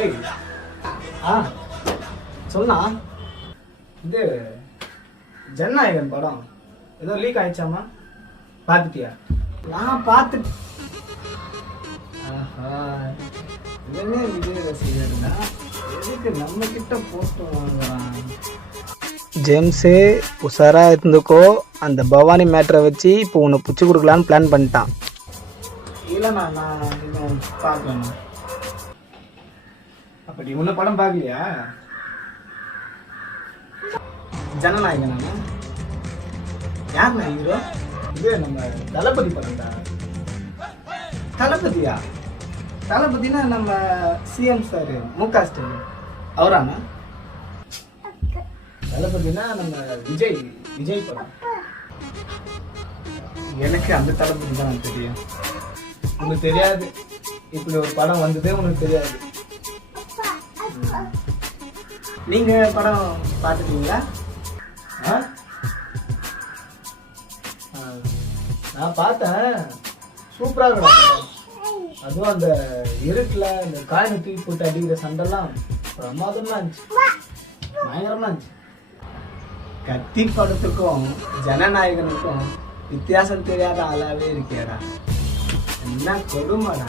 ஏய் சொல்லா இது ஜனநாயகன் படம் ஏதோ லீக் ஆயிடுச்சாமா? பார்த்துட்டியா? நான் பார்த்துட்டு இவனே விஜய் ரசிகர்னா எதுக்கு நம்ம கிட்ட போட்டு வாங்குறான்? ஜேம்ஸே உஷாரா இருந்துக்கோ, அந்த பவானி மேட்டரை வச்சு இப்போ உன்னை பிடிச்சி கொடுக்கலான்னு பிளான் பண்ணிட்டான். இல்லைண்ணா நான் இன்னும் பார்க்கணும். அப்படி உன்னை படம் பார்க்கலையா? ஜனநாயகனா? யாருண்ணா ஹீரோ? இது நம்ம தளபதி படம் தான். தளபதியா? தளபதினா நம்ம சிஎம் சார் முக ஸ்டாலின் அவராண்ணா? தளபதினா நம்ம விஜய் படம். எனக்கு அந்த தளபதி தான் தெரியும். உனக்கு தெரியாது. இப்படி ஒரு படம் வந்ததே உனக்கு தெரியாது. நீங்க படம் பார்த்துட்டீங்களா? நான் பார்த்தேன். சூப்பரா இருக்கும். அதுவும் அந்த இருட்டுல இந்த காயினை தூக்கி போட்டு அடிக்கிற சண்டெல்லாம் பிரமாதமா இருந்துச்சு, பயங்கரமா இருந்துச்சு. கத்தி படத்துக்கும் ஜனநாயகனுக்கும் வித்தியாசம் தெரியாத ஆளாவே இருக்கேடா. என்ன கொடுமைடா.